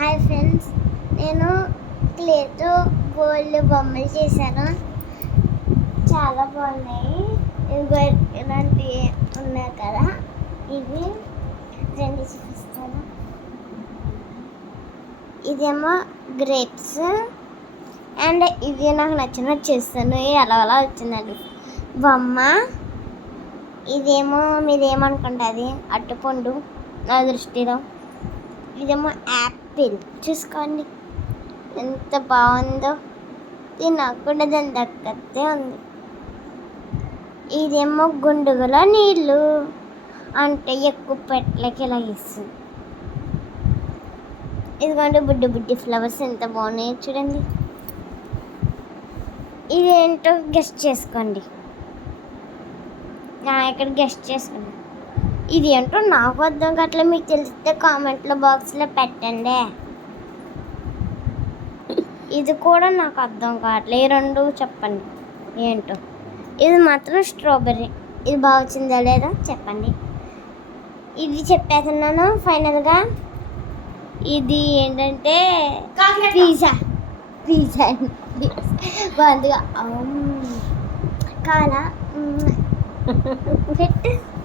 Hi friends, నేను క్లేతో gold బొమ్మలు చేశాను. చాలా బాగున్నాయి. ఇవి ఇలాంటివి ఉన్నాయి కదా, ఇవి రెండు చూపిస్తాను. ఇదేమో గ్రేప్స్ అండ్ ఇది నాకు నచ్చినట్టు చేస్తాను. ఎలా వచ్చిందండి బొమ్మ. ఇదేమో మీరేమనుకుంటుంది, అట్టుపండు నా దృష్టిలో. ఇదేమో యాపిల్, చూసుకోండి ఎంత బాగుందో. ఇది నాకు కూడా దాని దక్కతే ఉంది. ఇదేమో గుండుగుల నీళ్ళు, అంటే ఎక్కువ పెట్టలకి ఇలా ఇస్తుంది. ఇదిగోండి బుడ్డి బుడ్డి ఫ్లవర్స్ ఎంత బాగున్నాయో చూడండి. ఇదేంటో గెస్ట్ చేసుకోండి. ఇక్కడ గెస్ట్ చేసుకోండి. ఇది ఏంటో నాకు అర్థం కావట్లేదు. మీకు తెలిస్తే కామెంట్లో బాక్స్లో పెట్టండి. ఇది కూడా నాకు అర్థం కావట్లేదు. ఈ రెండు చెప్పండి ఏంటో. ఇది మాత్రం స్ట్రాబెర్రీ. ఇది బాగా వచ్చిందా లేదా చెప్పండి. ఇది చెప్పేస్తున్నాను ఫైనల్గా. ఇది ఏంటంటే పిజ్జా బాగుందిగా కావాలా పెట్టు.